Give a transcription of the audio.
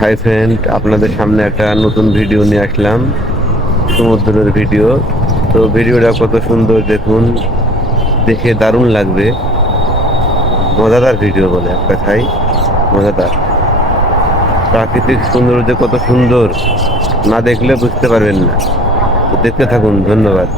Hi friend আপনাদের সামনে একটা নতুন ভিডিও নিয়ে আসলাম সমুদ্রের ভিডিও তো ভিডিওটা কত সুন্দর দেখুন, দেখে দারুণ লাগবে। মজাদার ভিডিও বলে এক কথাই মজাদার। প্রাকৃতিক সৌন্দর্য কত সুন্দর, না দেখলে বুঝতে পারবেন না। দেখতে থাকুন, ধন্যবাদ।